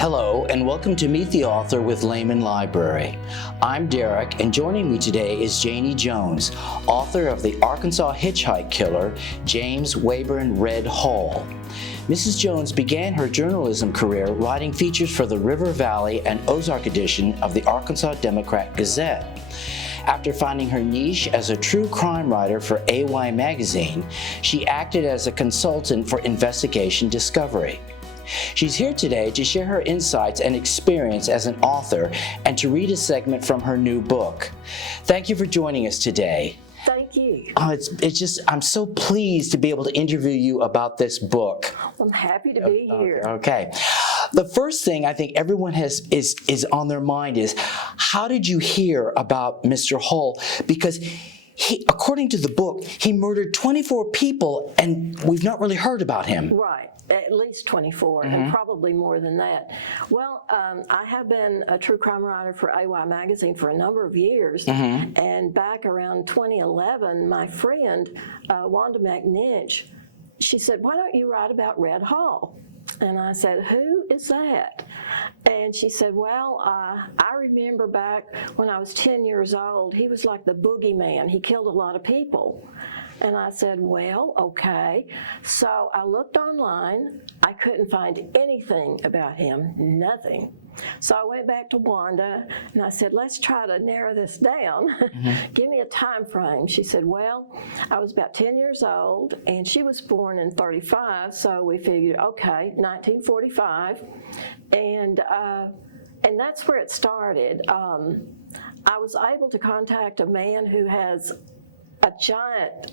Hello, and welcome to Meet the Author with Layman Library. I'm Derek, and joining me today is Janie Jones, author of the Arkansas Hitchhike Killer, James Waybern Red Hall. Mrs. Jones began her journalism career writing features for the River Valley and Ozark edition of the Arkansas Democrat-Gazette. After finding her niche as a true crime writer for AY magazine, she acted as a consultant for Investigation Discovery. She's here today to share her insights and experience as an author and to read a segment from her new book. Thank you for joining us today. Thank you. I'm so pleased to be able to interview you about this book. I'm happy to be here. Okay. The first thing I think everyone is on their mind is, how did you hear about Mr. Hull? Because according to the book, he murdered 24 people, and we've not really heard about him. Right. At least 24, and probably more than that. Well, I have been a true crime writer for AY magazine for a number of years, and back around 2011, my friend, Wanda McNinch, she said, "Why don't you write about Red Hall?" And I said, "Who is that?" And she said, "Well, I remember back when I was 10 years old, he was like the boogeyman. He killed a lot of people." And I said, "Well, okay." So I looked online. I couldn't find anything about him, nothing. So I went back to Wanda and I said, "Let's try to narrow this down. Give me a time frame." She said, "Well, I was about 10 years old and she was born in 35. So we figured, okay, 1945. And that's where it started. I was able to contact a man who has a giant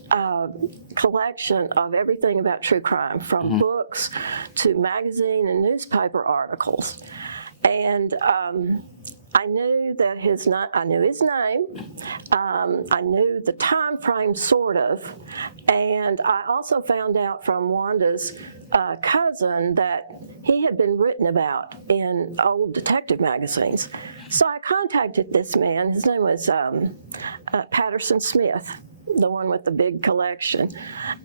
collection of everything about true crime, from books to magazine and newspaper articles. And I knew that I knew his name, I knew the time frame sort of, and I also found out from Wanda's cousin that he had been written about in old detective magazines. So I contacted this man. His name was Patterson Smith, the one with the big collection.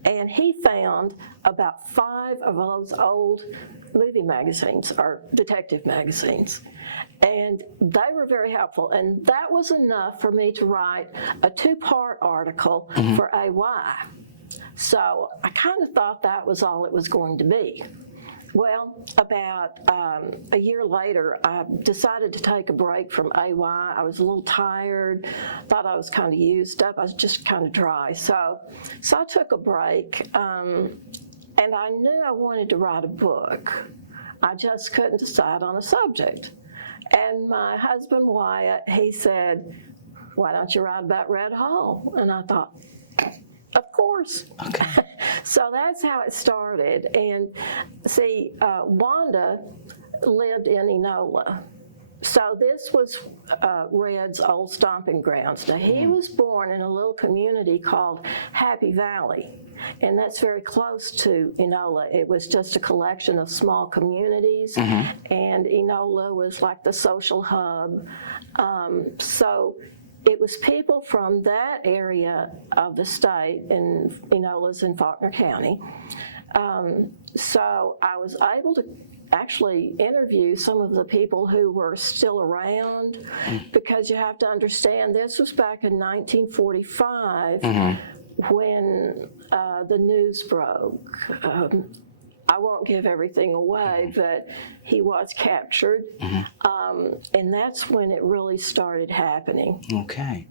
And he found about 5 of those old movie magazines, or detective magazines. And they were very helpful. And that was enough for me to write a 2-part article for AY. So I kind of thought that was all it was going to be. Well, about a year later, I decided to take a break from AY. I was a little tired, thought I was kind of used up. I was just kind of dry. So I took a break, and I knew I wanted to write a book. I just couldn't decide on a subject. And my husband, Wyatt, he said, "Why don't you write about Red Hall?" And I thought, of course. Okay. So that's how it started. And see, Wanda lived in Enola. So this was Red's old stomping grounds. Now, he was born in a little community called Happy Valley, and that's very close to Enola. It was just a collection of small communities, and Enola was like the social hub. So it was people from that area of the state, and Enola's in Faulkner County. So I was able to actually interview some of the people who were still around, because you have to understand, this was back in 1945 when the news broke. I won't give everything away, but he was captured, and that's when it really started happening. Okay.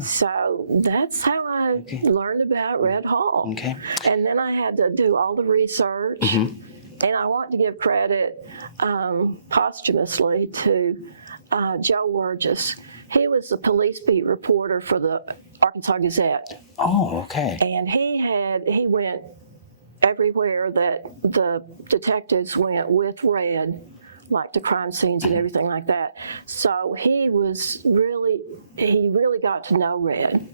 So that's how I learned about Red Hall. Okay. And then I had to do all the research, and I want to give credit posthumously to Joe Wurgis. He was the police beat reporter for the Arkansas Gazette. Oh, okay. And he went everywhere that the detectives went with Red, like to crime scenes and everything like that. So he really got to know Red,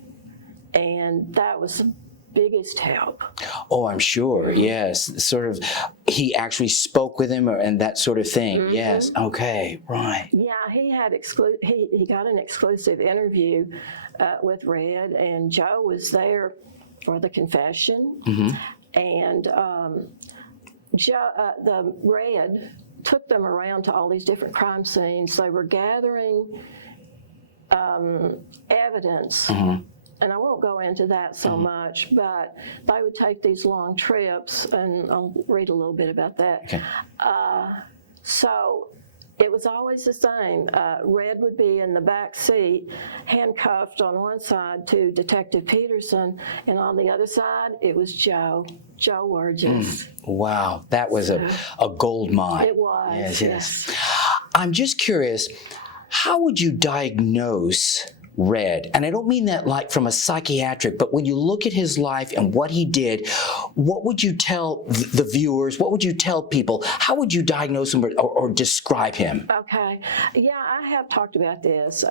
and that was the biggest help. Oh, I'm sure. Yes, sort of. He actually spoke with him, and that sort of thing. Yes. Okay. Right. Yeah, he had he got an exclusive interview with Red, and Joe was there for the confession, and Joe, the Red took them around to all these different crime scenes. They were gathering evidence. And I won't go into that so much, but they would take these long trips, and I'll read a little bit about that. Okay. So it was always the same. Red would be in the back seat, handcuffed on one side to Detective Peterson, and on the other side, it was Joe Wurgis. Wow, that was a gold mine. It was, yes. I'm just curious, how would you diagnose Red? And I don't mean that like from a psychiatric, but when you look at his life and what he did, what would you tell the viewers? What would you tell people? How would you diagnose him or describe him? Okay. Yeah, I have talked about this.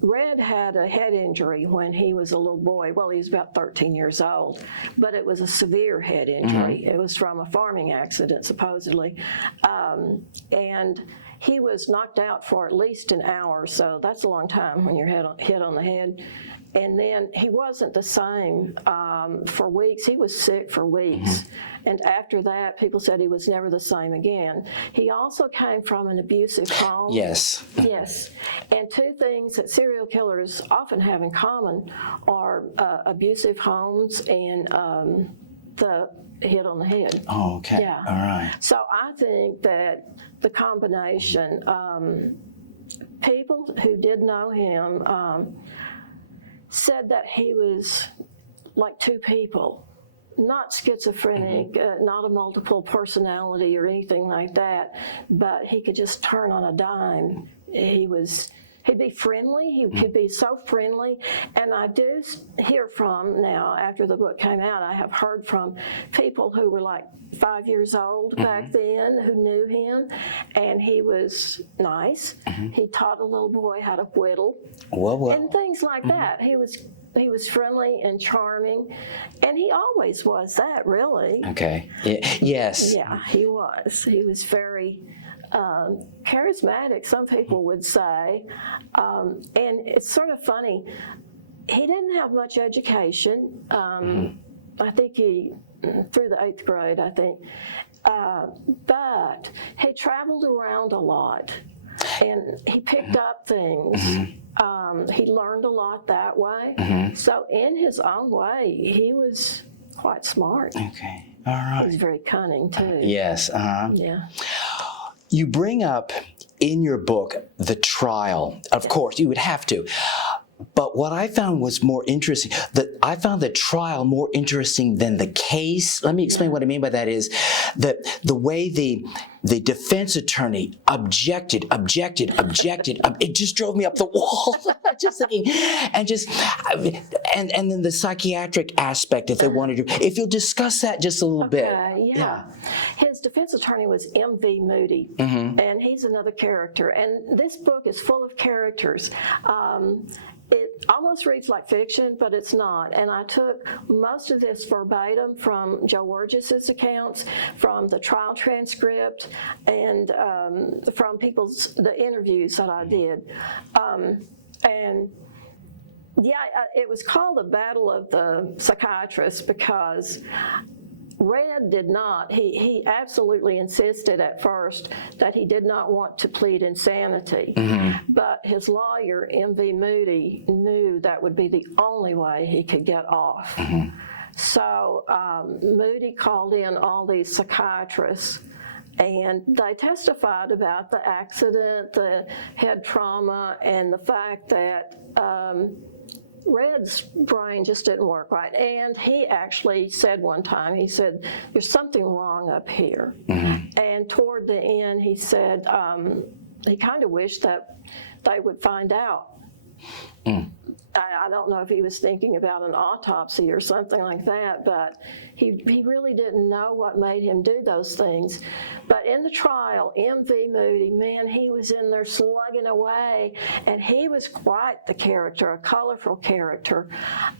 Red had a head injury when he was a little boy. Well, he was about 13 years old, but it was a severe head injury. It was from a farming accident, supposedly. And he was knocked out for at least an hour, so that's a long time when you're hit on the head. And then he wasn't the same for weeks. He was sick for weeks. And after that, people said he was never the same again. He also came from an abusive home. Yes. Yes. And two things that serial killers often have in common are abusive homes and the hit on the head. Oh, okay. Yeah. All right. So I think that the combination, people who did know him said that he was like two people, not schizophrenic, not a multiple personality or anything like that, but he could just turn on a dime. He'd be friendly. He could be so friendly. And I do hear from now, after the book came out, I have heard from people who were like 5 years old back then who knew him. And he was nice. He taught a little boy how to whittle and things like that. He was friendly and charming. And he always was that, really. Okay. Yes. Yeah, he was. He was very charismatic, some people would say. And it's sort of funny. He didn't have much education. I think he, through the 8th grade, I think. But he traveled around a lot. And he picked up things. He learned a lot that way. So in his own way, he was quite smart. Okay. All right. He was very cunning, too. Yes. Yeah. You bring up in your book the trial. Of course, you would have to. But what I found was more interesting, that I found the trial more interesting than the case. Let me explain what I mean by that is that the way the defense attorney objected, it just drove me up the wall. Just thinking, and then the psychiatric aspect, if they wanted to. If you'll discuss that just a little bit. Yeah. His defense attorney was M.V. Moody, and he's another character. And this book is full of characters. It almost reads like fiction, but it's not. And I took most of this verbatim from Joe Wurgis's accounts, from the trial transcript, and from the interviews that I did. And yeah, it was called the Battle of the Psychiatrists because Red did not. He absolutely insisted at first that he did not want to plead insanity. But his lawyer, M.V. Moody, knew that would be the only way he could get off. So Moody called in all these psychiatrists, and they testified about the accident, the head trauma, and the fact that Red's brain just didn't work right. And he actually said one time, he said, there's something wrong up here. And toward the end, he said he kind of wished that they would find out. I don't know if he was thinking about an autopsy or something like that, but he really didn't know what made him do those things. But in the trial, M.V. Moody, man, he was in there slugging away, and he was quite the character, a colorful character.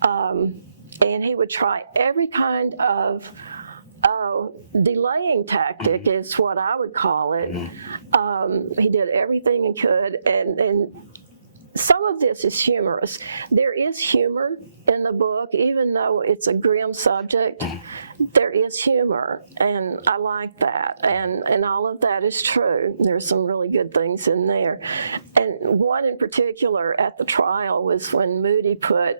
And he would try every kind of delaying tactic is what I would call it. He did everything he could, and some of this is humorous. There is humor in the book, even though it's a grim subject. There is humor, and I like that, and all of that is true. There's some really good things in there. And one in particular at the trial was when Moody put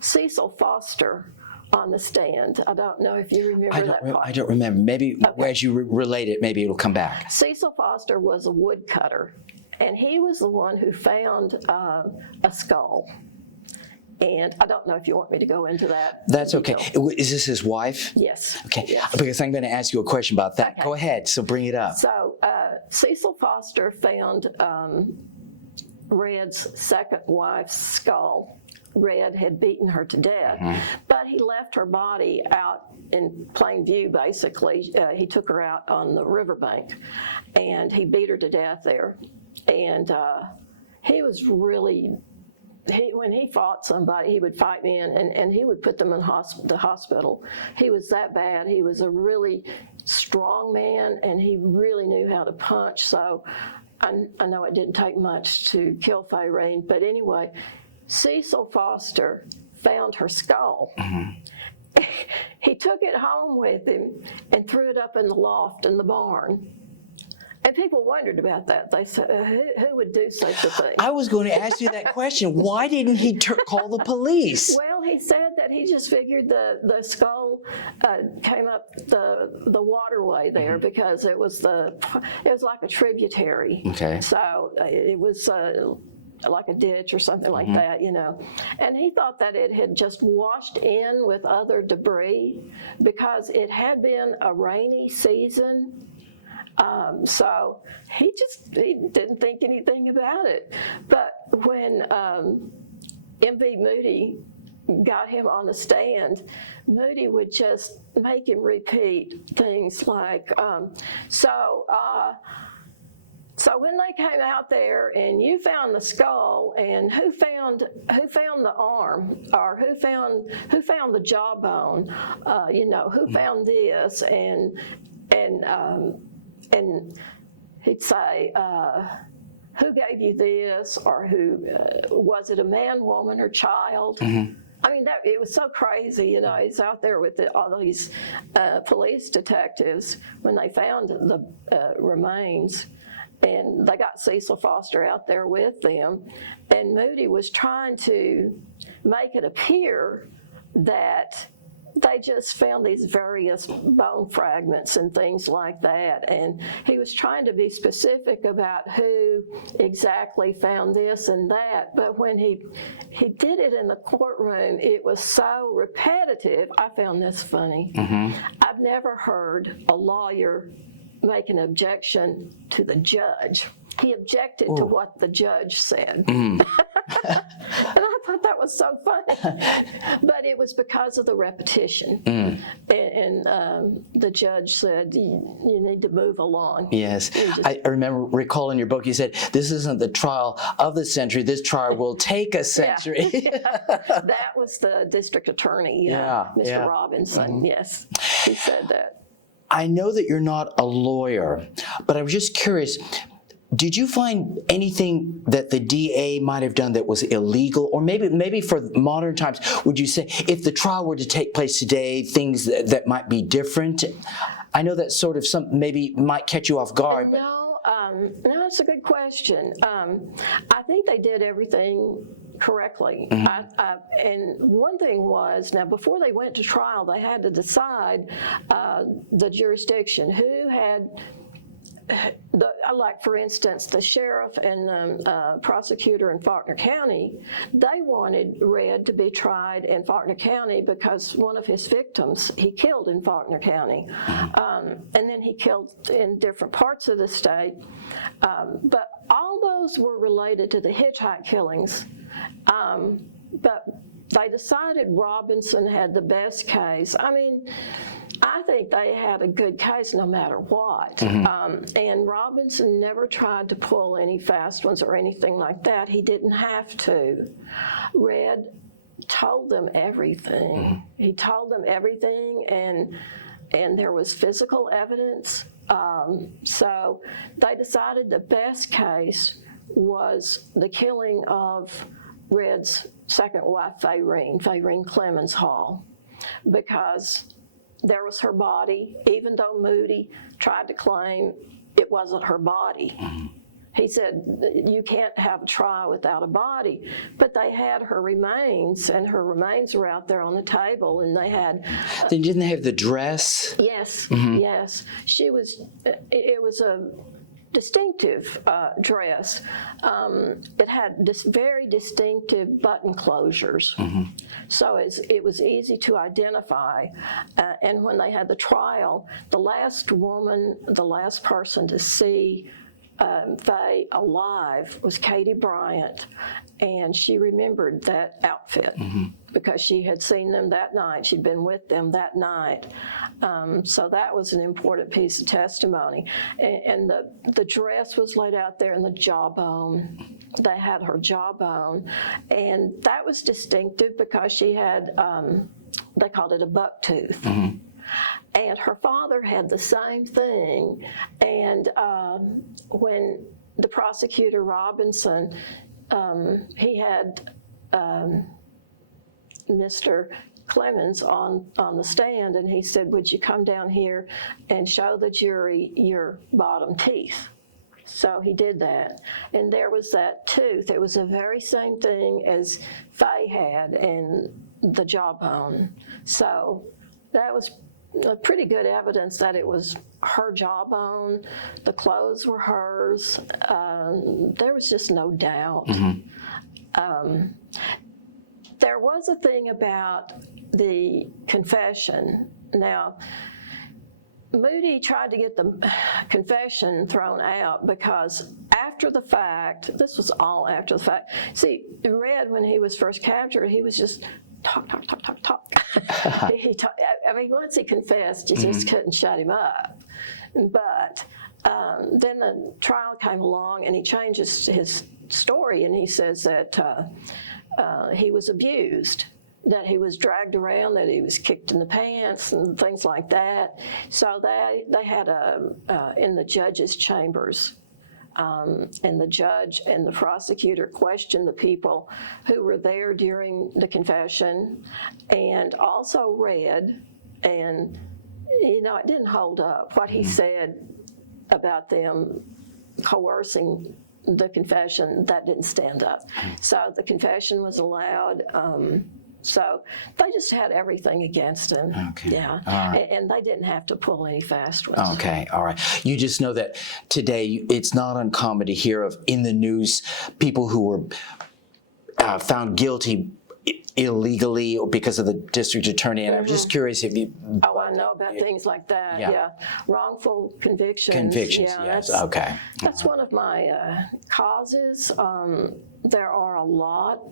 Cecil Foster on the stand. I don't know if you remember that part. I don't remember. Maybe as you relate it, maybe it'll come back. Cecil Foster was a woodcutter, and he was the one who found a skull. And I don't know if you want me to go into that. That's okay. Is this his wife? Yes. Okay, yes. Because I'm going to ask you a question about that. Okay. Go ahead, so bring it up. So Cecil Foster found Red's second wife's skull. Red had beaten her to death, but he left her body out in plain view, basically. He took her out on the riverbank, and he beat her to death there. And he was really... when he fought somebody, he would fight men, and he would put them in the hospital. He was that bad. He was a really strong man, and he really knew how to punch. So I know it didn't take much to kill Fay Rain, but anyway, Cecil Foster found her skull. He took it home with him and threw it up in the loft in the barn. And people wondered about that. They said, who would do such a thing? I was going to ask you that question. Why didn't he call the police? Well, he said that he just figured the skull came up the waterway there because it was like a tributary. Okay. So it was like a ditch or something like that, you know. And he thought that it had just washed in with other debris because it had been a rainy season. So he didn't think anything about it. But when M.V. Moody got him on the stand, Moody would just make him repeat things like, so when they came out there and you found the skull, and who found the arm, or who found the jawbone, who found this, and he'd say, who gave you this, or who was it, a man, woman, or child? I mean, it was so crazy, you know. He's out there with all these police detectives when they found the remains. And they got Cecil Foster out there with them. And Moody was trying to make it appear that they just found these various bone fragments and things like that. And he was trying to be specific about who exactly found this and that. But when he did it in the courtroom, it was so repetitive. I found this funny. I've never heard a lawyer make an objection to the judge. He objected to what the judge said. And I thought that was so funny. But it was because of the repetition. And the judge said, you need to move along. Yes. I remember recalling your book, you said, this isn't the trial of the century, this trial will take a century. That was the district attorney, Mr. Robinson. Yes, he said that. I know that you're not a lawyer, but I was just curious, did you find anything that the DA might have done that was illegal? Or maybe for modern times, would you say, if the trial were to take place today, things that might be different? I know that sort of maybe might catch you off guard. But... No, that's a good question. I think they did everything correctly. And one thing was, now before they went to trial, they had to decide the jurisdiction, who had, like for instance, the sheriff and the prosecutor in Faulkner County, they wanted Red to be tried in Faulkner County because one of his victims he killed in Faulkner County. And then he killed in different parts of the state. But all those were related to the hitchhike killings. But they decided Robinson had the best case. I mean, I think they had a good case no matter what. And Robinson never tried to pull any fast ones or anything like that. He didn't have to. Red told them everything. He told them everything, and there was physical evidence. So they decided the best case was the killing of Red's second wife, Fayreen Clemens Hall, because there was her body, even though Moody tried to claim it wasn't her body. He said, you can't have a trial without a body. But they had her remains, and her remains were out there on the table, and they had... Then didn't they have the dress? Yes, yes. It was a distinctive dress. It had this very distinctive button closures. So it was easy to identify. And when they had the trial, the last person to see Faye alive was Katie Bryant, and she remembered that outfit because she had seen them that night. She'd been with them that night. So that was an important piece of testimony. And the dress was laid out there, and the jawbone. They had her jawbone, and that was distinctive because she had, they called it a buck tooth. And her father had the same thing. And when the prosecutor, Robinson, he had Mr. Clemens on the stand, and he said, would you come down here and show the jury your bottom teeth? So he did that. And there was that tooth. It was the very same thing as Faye had, and the jawbone. So that was pretty good evidence that it was her jawbone. The clothes were hers. There was just no doubt. There was a thing about the confession. Now, Moody tried to get the confession thrown out because after the fact, this was all after the fact. See, Red, when he was first captured, he was just talk. I mean, once he confessed, you just couldn't shut him up. But then the trial came along, and he changes his story, and he says that he was abused, that he was dragged around, that he was kicked in the pants and things like that. So they had in the judge's chambers, and the judge and the prosecutor questioned the people who were there during the confession, and also Red, and it didn't hold up. What he said about them coercing the confession, that didn't stand up. So the confession was allowed. So they just had everything against him. Okay. Yeah. Right. And they didn't have to pull any fast ones. Okay, all right. You just know that today it's not uncommon to hear of in the news people who were found guilty illegally or because of the district attorney. And I'm just curious if you... Oh, I know about things like that. Yeah. Wrongful convictions. Convictions, yeah, yes. Okay. That's one of my causes. There are a lot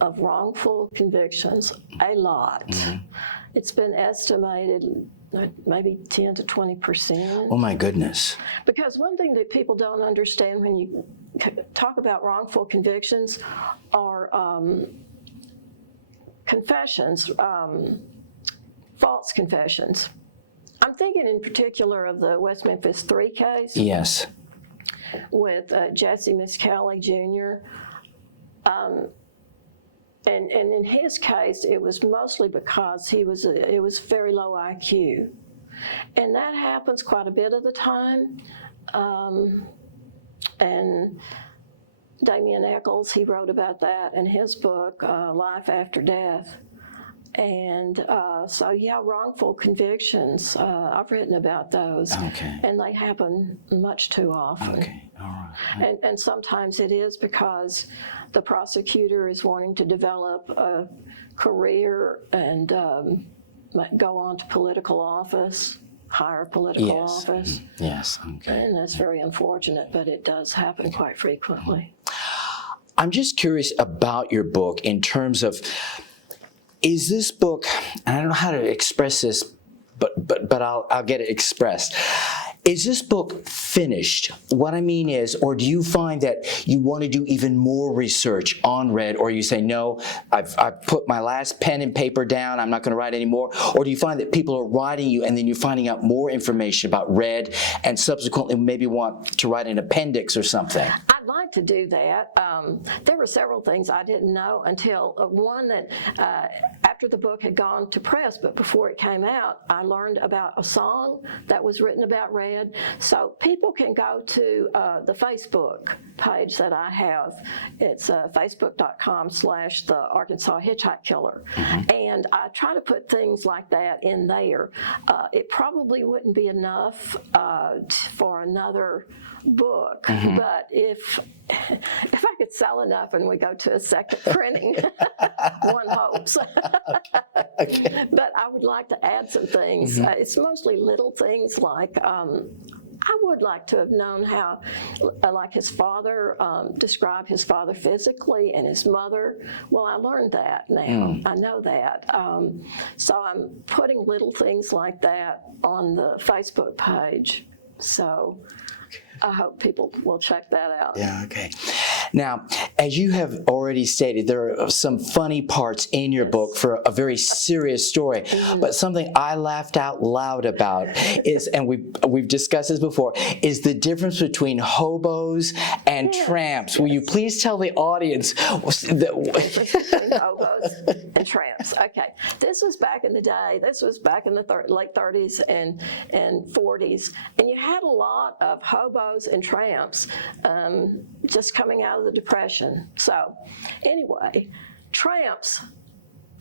of wrongful convictions, a lot. It's been estimated maybe 10 to 20%. Oh my goodness. Because one thing that people don't understand when you talk about wrongful convictions are confessions, false confessions. I'm thinking in particular of the West Memphis 3 case. Yes. With Jesse Miscalley Jr. And in his case, it was mostly because it was very low IQ. And that happens quite a bit of the time. And Damien Eccles, he wrote about that in his book, Life After Death. And so, yeah, wrongful convictions, I've written about those. Okay. And they happen much too often. Okay, all right. And sometimes it is because the prosecutor is wanting to develop a career and go on to political office, higher political office. Yes, okay. And that's very unfortunate, but it does happen quite frequently. I'm just curious about your book in terms of, is this book, and I don't know how to express this, but I'll get it expressed. Is this book finished? What I mean is, or do you find that you want to do even more research on Red, or you say, no, I've put my last pen and paper down, I'm not going to write anymore? Or do you find that people are writing you and then you're finding out more information about Red and subsequently maybe want to write an appendix or something? I'd like like to do that. There were several things I didn't know until one that after the book had gone to press, but before it came out, I learned about a song that was written about Red. So people can go to the Facebook page that I have. It's facebook.com/the Arkansas Hitchhike Killer. And I try to put things like that in there. It probably wouldn't be enough for another book, but if I could sell enough and we go to a second printing, one hopes. Okay. But I would like to add some things. It's mostly little things like I would like to have known how, like his father, describe his father physically and his mother. Well, I learned that now. I know that. So I'm putting little things like that on the Facebook page. So I hope people will check that out. Yeah, okay. Now, as you have already stated, there are some funny parts in your book for a very serious story, but something I laughed out loud about is, and we've discussed this before, is the difference between hobos and tramps. Will you please tell the audience The difference between hobos and tramps. Okay, this was back in the day. This was back in the late 30s and 40s, and you had a lot of hobos and tramps just coming out of the Depression. So anyway, tramps,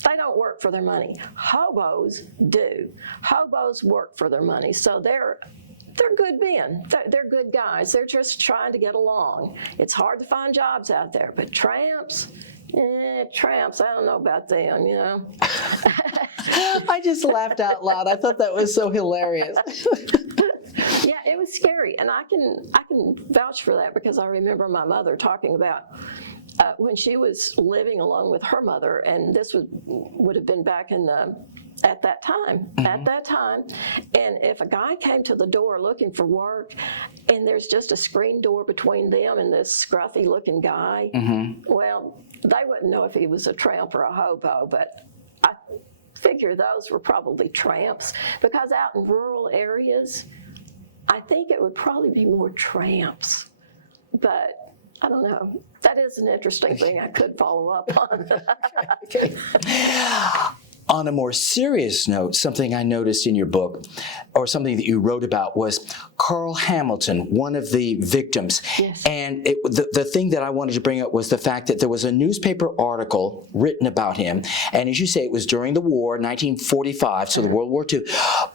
they don't work for their money. Hobos do. Hobos work for their money. So they're good men. They're good guys. They're just trying to get along. It's hard to find jobs out there, but tramps, I don't know about them, you know. I just laughed out loud. I thought that was so hilarious. Yeah, it was scary, and I can vouch for that because I remember my mother talking about when she was living alone with her mother, and this would have been back at that time. And if a guy came to the door looking for work, and there's just a screen door between them and this scruffy-looking guy, well, they wouldn't know if he was a tramp or a hobo, but I figure those were probably tramps because out in rural areas, I think it would probably be more tramps, but I don't know. That is an interesting thing I could follow up on. Okay. On a more serious note, something I noticed in your book, or something that you wrote about, was Carl Hamilton, one of the victims. Yes. And the thing that I wanted to bring up was the fact that there was a newspaper article written about him, and as you say, it was during the war, 1945, so the World War II,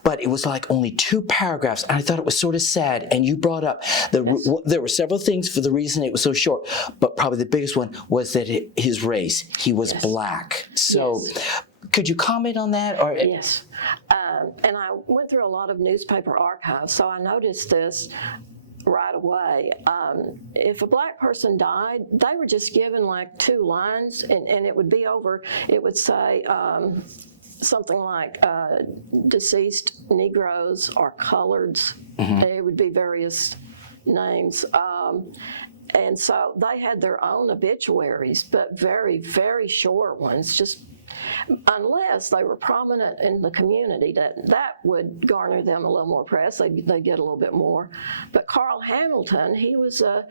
but it was like only 2 paragraphs, and I thought it was sort of sad, and you brought up, there were several things for the reason it was so short, but probably the biggest one was that his race, he was black. So. Yes. Could you comment on that? Or Yes. And I went through a lot of newspaper archives, so I noticed this right away. If a black person died, they were just given like 2 lines, and it would be over, it would say something like deceased Negroes or coloreds. It would be various names. And so they had their own obituaries, but very, very short ones, just unless they were prominent in the community, that would garner them a little more press. They get a little bit more. But Carl Hamilton, he was a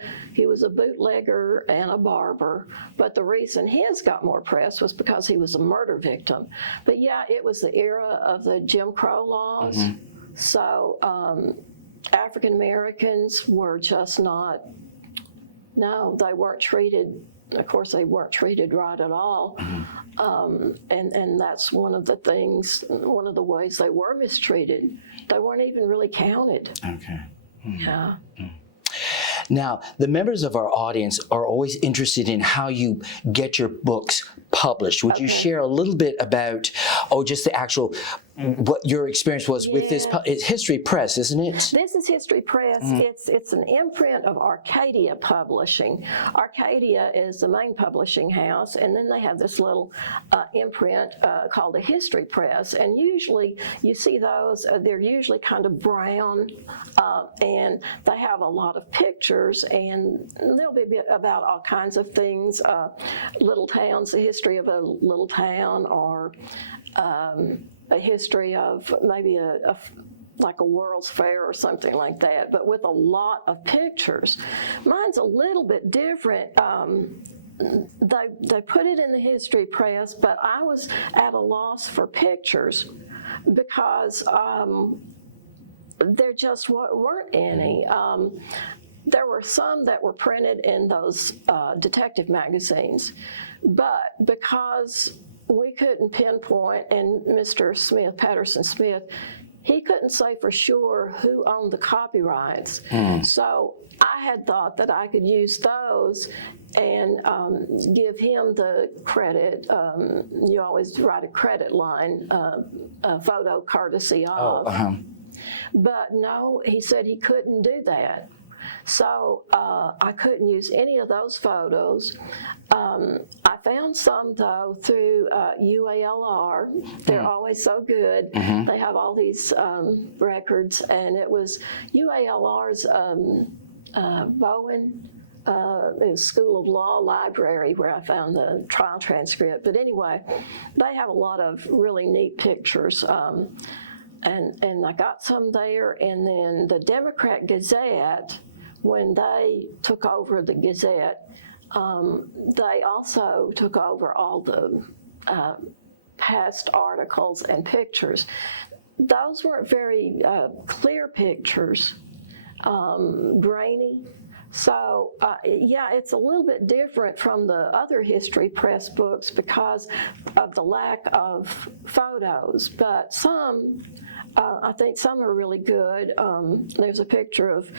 bootlegger and a barber. But the reason his got more press was because he was a murder victim. But yeah, it was the era of the Jim Crow laws. So African Americans were just not. No, they weren't treated. Of course, they weren't treated right at all. And that's one of the things, one of the ways they were mistreated. They weren't even really counted. Okay. Yeah. Now, the members of our audience are always interested in how you get your books published. Would you share a little bit about, just the actual, what your experience was with this? It's History Press, isn't it? This is History Press. It's an imprint of Arcadia Publishing. Arcadia is the main publishing house, and then they have this little imprint called the History Press. And usually you see those, they're usually kind of brown, and they have a lot of pictures, and they'll be about all kinds of things, little towns, the history of a little town, or a history of maybe like a World's Fair or something like that, but with a lot of pictures. Mine's a little bit different. They put it in the history press, but I was at a loss for pictures because there just weren't any. There were some that were printed in those detective magazines, but because we couldn't pinpoint, and Mr. Smith, Patterson Smith, he couldn't say for sure who owned the copyrights. So I had thought that I could use those and give him the credit. You always write a credit line, a photo courtesy of. But no, he said he couldn't do that. So I couldn't use any of those photos. I found some, though, through UALR. They're always so good. They have all these records, and it was UALR's Bowen School of Law library where I found the trial transcript. But anyway, they have a lot of really neat pictures. And I got some there, and then the Democrat Gazette, when they took over the Gazette, they also took over all the past articles and pictures. Those weren't very clear pictures, grainy. So, yeah, it's a little bit different from the other history press books because of the lack of photos, but some, I think some are really good. There's a picture of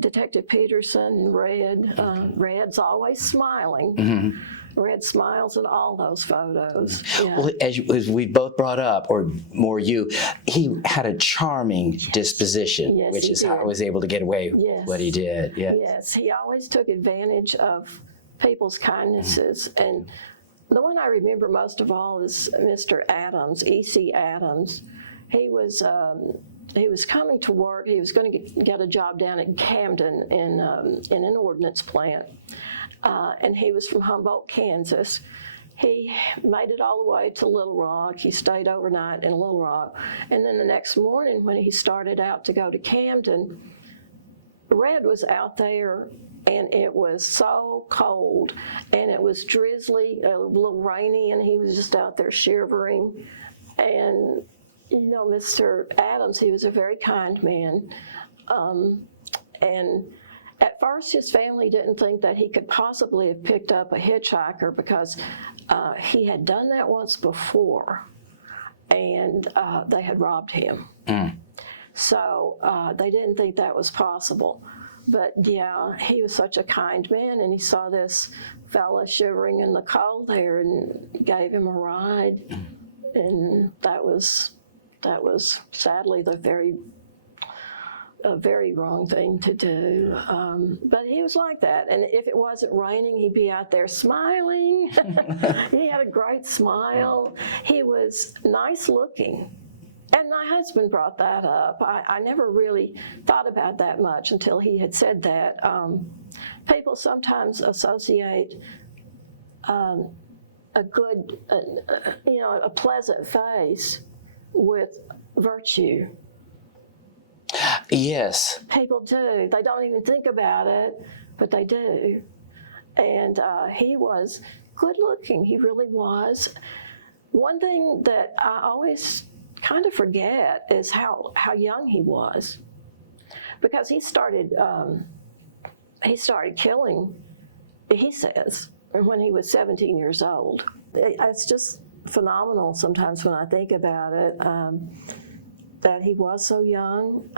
Detective Peterson, Red. Red's always smiling. Red smiles in all those photos. Yeah. Well, as we both brought up, or more you, he had a charming disposition, Yes, which he is how did. he was able to get away with Yes. what he did. Yes. Yes, he always took advantage of people's kindnesses. And the one I remember most of all is Mr. Adams, E.C. Adams. He was coming to work. He was going to get a job down at Camden in an ordnance plant. And he was from Humboldt, Kansas. He made it all the way to Little Rock. He stayed overnight in Little Rock. And then the next morning when he started out to go to Camden, Red was out there, and it was so cold, and it was drizzly, a little rainy, and he was just out there shivering. And, you know, Mr. Adams, he was a very kind man. And at first, his family didn't think that he could possibly have picked up a hitchhiker because he had done that once before, and they had robbed him. So they didn't think that was possible. But yeah, he was such a kind man, and he saw this fella shivering in the cold there and gave him a ride. And that was sadly a very wrong thing to do. But he was like that. And if it wasn't raining, he'd be out there smiling. He had a great smile. He was nice looking. And my husband brought that up. I never really thought about that much until he had said that. People sometimes associate a good, a pleasant face with virtue. Yes. People do. They don't even think about it, but they do. And he was good looking. He really was. One thing that I always kind of forget is how young he was, because he started killing, he says, when he was 17 years old. It's just phenomenal sometimes when I think about it. That he was so young,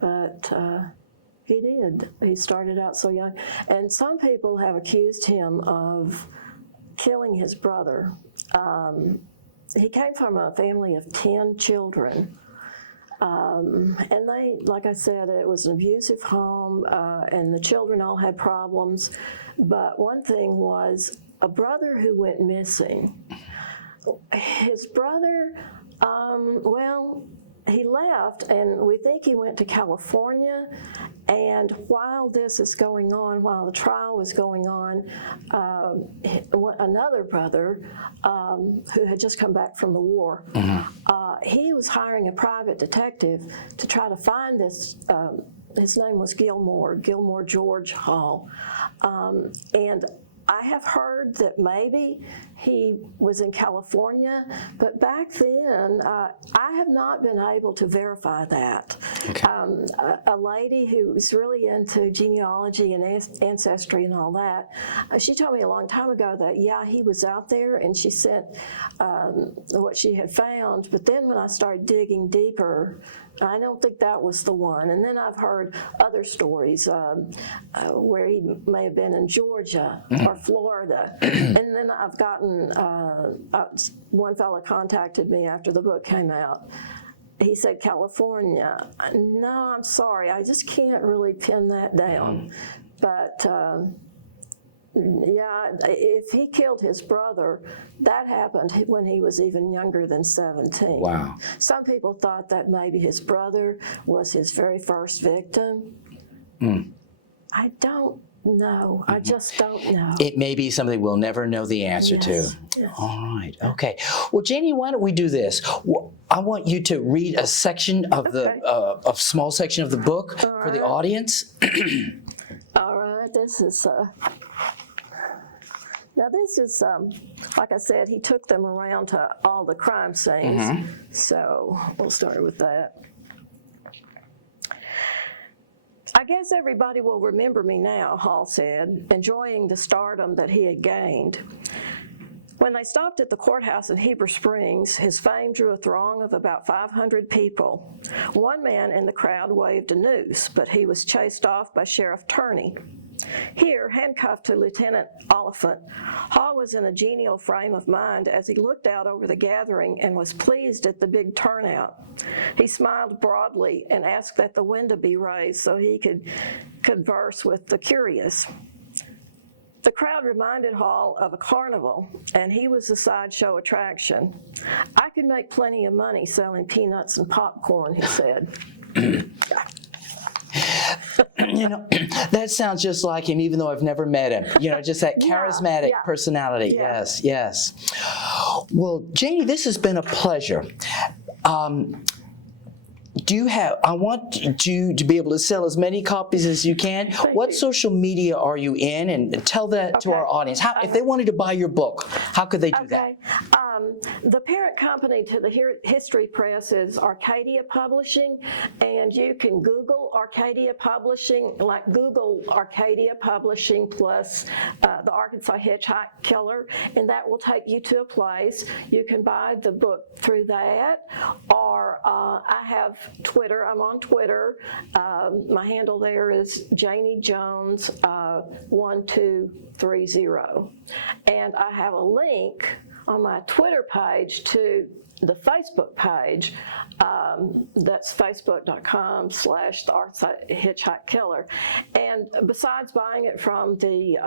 but he did. He started out so young. And some people have accused him of killing his brother. He came from a family of 10 children. And they, like I said, it was an abusive home, and the children all had problems. But one thing was a brother who went missing. His brother, he left, and we think he went to California. And while this is going on, while the trial was going on, another brother who had just come back from the war, he was hiring a private detective to try to find this. His name was Gilmore George Hall, and I have heard that maybe he was in California, but back then, I have not been able to verify that. Okay. A lady who was really into genealogy and ancestry and all that, she told me a long time ago that, yeah, he was out there, and she sent what she had found, but then when I started digging deeper, I don't think that was the one. And then I've heard other stories where he may have been in Georgia or Florida. And then I've gotten, one fellow contacted me after the book came out. He said California. No, I'm sorry, I just can't really pin that down. But yeah, if he killed his brother, that happened when he was even younger than 17. Wow. Some people thought that maybe his brother was his very first victim. I don't know. I just don't know. It may be something we'll never know the answer to. Yes. All right. Okay. Well, Janie, why don't we do this? I want you to read a section of a small section of the book for the audience. All right. This is. Now this is, like I said, he took them around to all the crime scenes. So we'll start with that. I guess everybody will remember me now, Hall said, enjoying the stardom that he had gained. When they stopped at the courthouse in Heber Springs, his fame drew a throng of about 500 people. One man in the crowd waved a noose, but he was chased off by Sheriff Turney. Here, handcuffed to Lieutenant Oliphant, Hall was in a genial frame of mind as he looked out over the gathering and was pleased at the big turnout. He smiled broadly and asked that the window be raised so he could converse with the curious. The crowd reminded Hall of a carnival, and he was the sideshow attraction. I could make plenty of money selling peanuts and popcorn, he said. You know, that sounds just like him, even though I've never met him. You know, just that charismatic personality. Yeah. Yes, yes. Well, Janie, this has been a pleasure. I want you to be able to sell as many copies as you can. What social media are you in? And tell that to our audience. How, if they wanted to buy your book, how could they do that? The parent company to the History Press is Arcadia Publishing, and you can Google Arcadia Publishing, like Google Arcadia Publishing plus the Arkansas Hitchhike Killer, and that will take you to a place. You can buy the book through that, or I have Twitter. I'm on Twitter. My handle there is Janie Jones 1230, and I have a link on my Twitter page to the Facebook page. That's facebook.com/the Arkansas Hitchhike Killer. And besides buying it from the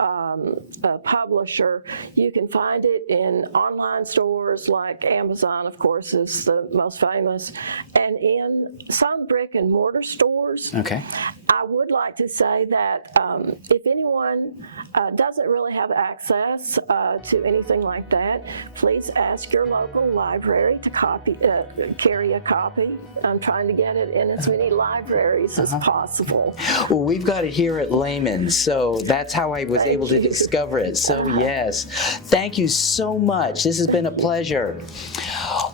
publisher, you can find it in online stores like Amazon, of course, is the most famous, and in some brick and mortar stores. Okay. I would like to say that if anyone doesn't really have access to anything like that, please ask your local library to carry a copy. I'm trying to get it in as many libraries as possible. Well, we've got it here at Layman's, so that's how I was able to discover it. So yes, thank you so much. This has been a pleasure.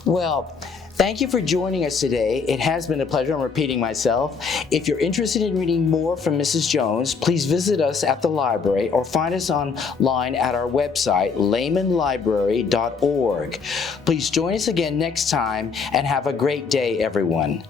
Well, thank you for joining us today. It has been a pleasure. I'm repeating myself. If you're interested in reading more from Mrs. Jones, please visit us at the library or find us online at our website, laymanlibrary.org. Please join us again next time and have a great day, everyone.